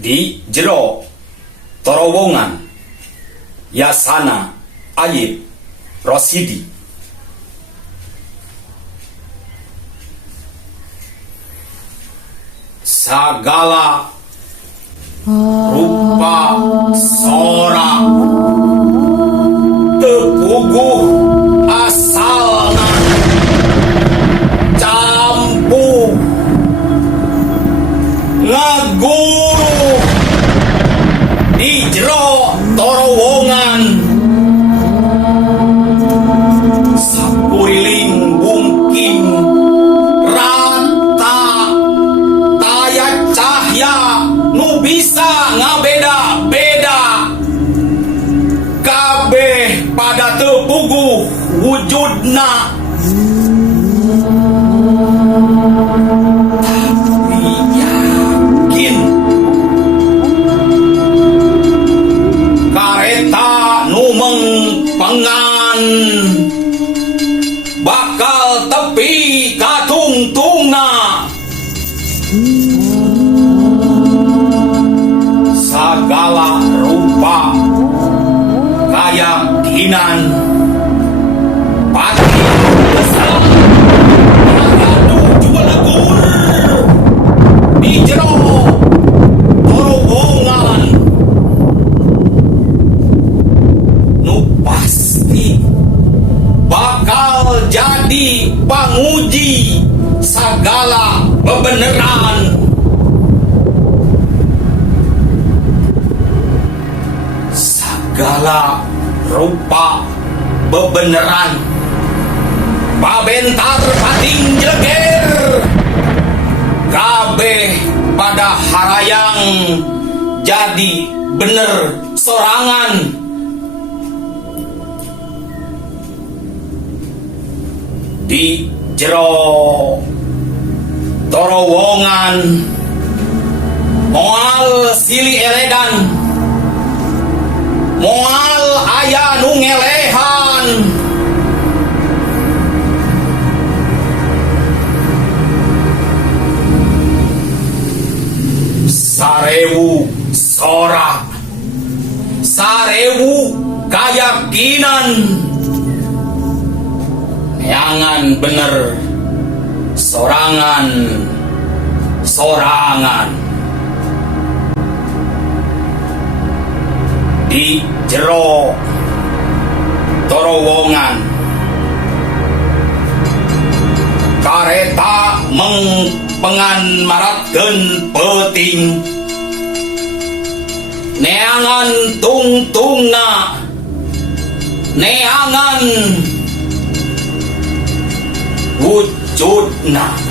di jero terowongan Yasana Ayib Rosidi. Sagala rupa sora tepuguh asalna campuh ngaguru di jero terowongan sakuriling bungkim rata taya cahya nu bisa ngabeda-beda kabeh pada tepuguh wujudna. Tapi yakin kareta nu mengpengan bakal tepi katungtungna. Sagala rupa keyakinan pati besar aganu jualagur di jero terowongan nu pasti bakal jadi panguji sagala bebeneran. Sagala rupa bebeneran pabentar pating jeleger kabeh pada harayang jadi bener sorangan. Di jero terowongan moal silih eredan, moal aya nu ngelehan, sarewu sorak, sarewu keyakinan, neangan bener sorangan di jero terowongan kareta mengpengan maratkeun peuting neangan tungtungna neangan wujudna.